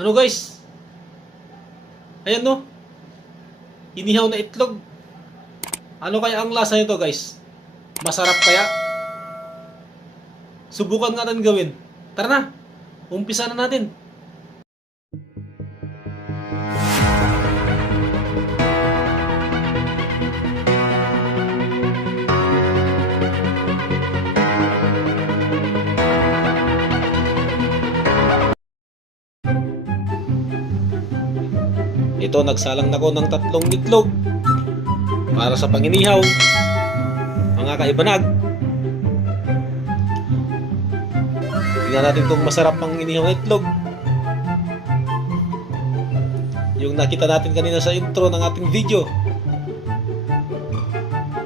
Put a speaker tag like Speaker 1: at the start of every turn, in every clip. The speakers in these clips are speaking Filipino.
Speaker 1: Ano guys? Ayan no. Inihaw na itlog. Ano kaya ang lasa nito guys? Masarap kaya? Subukan natin gawin. Tara na. Umpisa na natin. Ito, nagsalang na ko ng tatlong itlog para sa panginihaw. Mga kaibanag. Tingnan natin kung masarap ang inihaw na itlog. Yung nakita natin kanina sa intro ng ating video.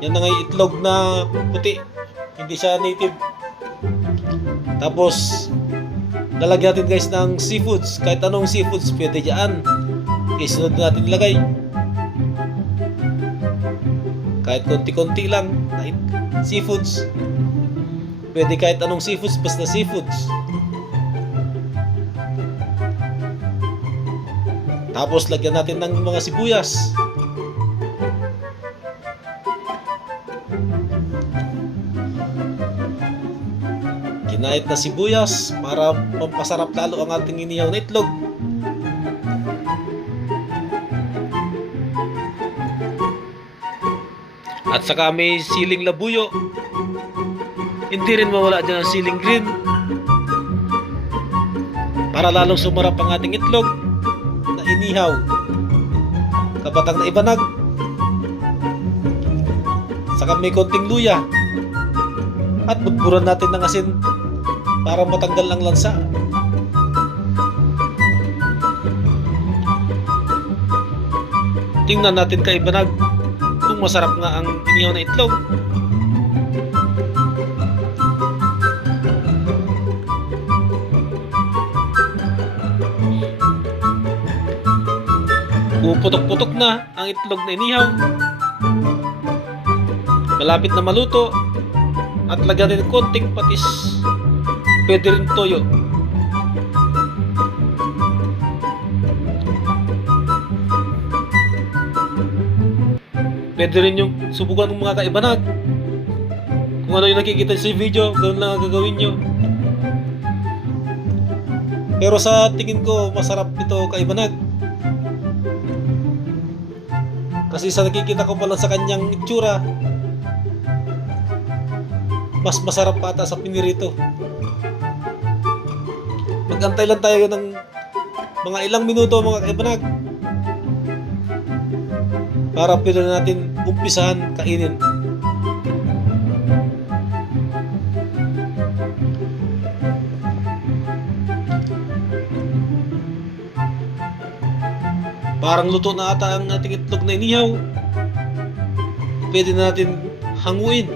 Speaker 1: Yan na nga itlog na puti. Hindi siya native. Tapos, lalagyan natin guys ng seafoods. Kahit anong seafoods pwede dyan. Isunod natin ilagay. Kahit konti-konti lang na it- seafoods. Pwede kahit anong seafoods basta seafoods. Tapos lagyan natin ng mga sibuyas. Kinait na sibuyas para pampasarap lalo ang ating inihaw na itlog. At saka may siling labuyo. Hindi rin mawala dyan ang siling green. Para lalong sumarap ang ating itlog na inihaw. Kabatang na ibanag. Saka may konting luya. At budburan natin ng asin para matanggal ang lansa. Tingnan natin kay Ibanag kung masarap nga ang inihaw na itlog. Puputok-putok na ang itlog na inihaw. Malapit na maluto at lagyan din ng konting patis. Pwede rin toyo. Pwede rin yung subukan ng mga kaibanag. Kung ano yung nakikita sa video, gawin lang ang gagawin nyo. Pero sa tingin ko, masarap ito kaibanag. Kasi sa nakikita ko pa lang sa kanyang itsura, mas masarap pa ata sa pinirito. Magantay lang tayo ng mga ilang minuto mga kaibanag para pwede na natin umpisahan kainin. Parang luto na ata ang ating itlog na inihaw. Pwede na natin hanguin.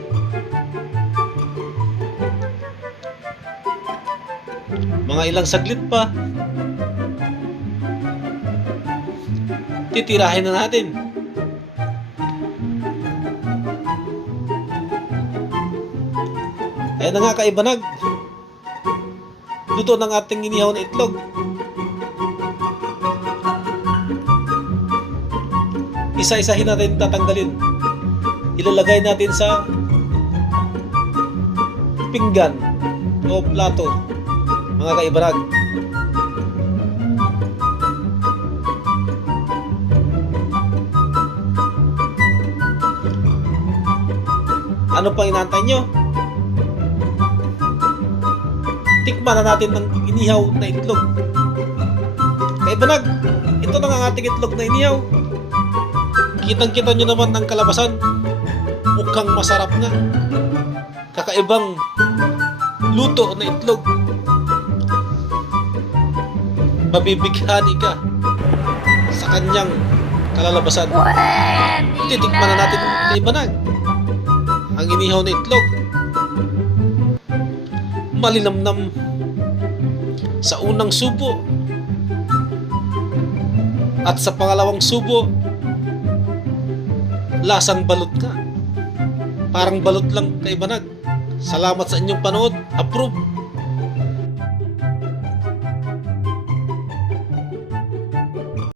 Speaker 1: Mga ilang saglit pa. Titirahin na natin. Ayan na nga kaibanag. Luto ng ating inihaw na itlog. Isa-isahin natin tatanggalin. Ilalagay natin sa pinggan o plato. Mga kaibanag. Ano pang inaantay nyo? Tikman na natin ng inihaw na itlog. Kaya banag, ito na ang ating itlog na inihaw. Kitang-kita nyo naman ang kalabasan. Mukhang masarap nga. Kakaibang luto na itlog. Mabibighani ka sa kanyang kalalabasan. Titikman na natin kay banag ang inihaw na itlog malinamnam sa unang subo. At sa pangalawang subo lasang balot ka. Parang balot lang kay Banag. Salamat sa inyong panood. Approve